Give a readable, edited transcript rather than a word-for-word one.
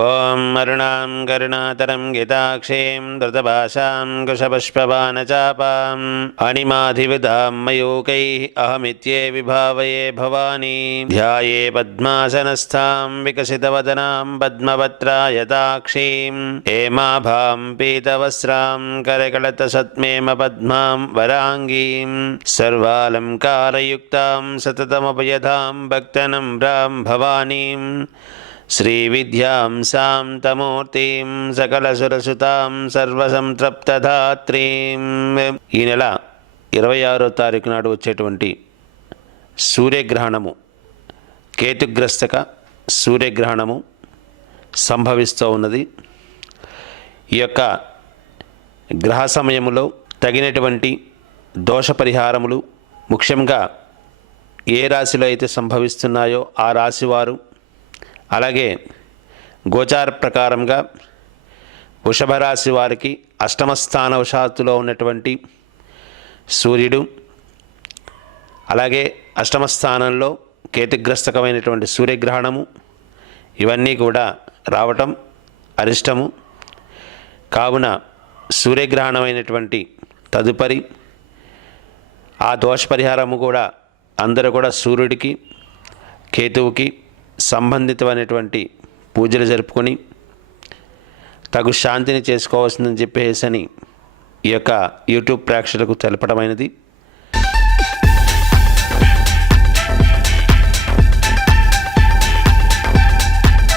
ఓం అరుణాం కరుణాతరం గితాక్షేం ధృతభాషాం కుశపుష్పబాణచాపాం అనిమాధివిదాం మయూకైః అహమిత్యే విభావయే భవానీ ధ్యాయే పద్మాసనస్థాం వికసితవదనాం పద్మపత్రాయతాక్షీం హేమాభాం పీతవస్త్రాం కరకళతసత్మేమ పద్మాం వరాంగీం సర్వాలంకారయుక్తాం సతతమభయదాం భక్తనమ్రాం భవానీం శ్రీవిద్యాం శాంతమూర్తిం సకలసురసుతాం సర్వసంతృప్తధాత్రీం. ఈ నెల 26వ తారీఖు నాడు వచ్చేటువంటి సూర్యగ్రహణము, కేతుగ్రస్తక సూర్యగ్రహణము సంభవిస్తూ ఉన్నది. ఈ యొక్క గ్రహ సమయములో తగినటువంటి దోష పరిహారములు, ముఖ్యంగా ఏ రాశిలో అయితే సంభవిస్తున్నాయో ఆ రాశి వారు, అలాగే గోచార ప్రకారంగా వృషభ రాశి వారికి అష్టమ స్థానవశాత్తులో ఉన్నటువంటి సూర్యుడు, అలాగే అష్టమ స్థానంలో కేతుగ్రస్తకమైనటువంటి సూర్యగ్రహణము, ఇవన్నీ కూడా రావటం అరిష్టము. కావున సూర్యగ్రహణమైనటువంటి తదుపరి ఆ దోష పరిహారము కూడా అందరూ కూడా సూర్యుడికి కేతువుకి సంబంధితమైనటువంటి పూజలు జరుపుకొని తగు శాంతిని చేసుకోవాల్సిందని చెప్పేసి ఈ యొక్క యూట్యూబ్ ప్రేక్షకులకు తెలపడమైనది.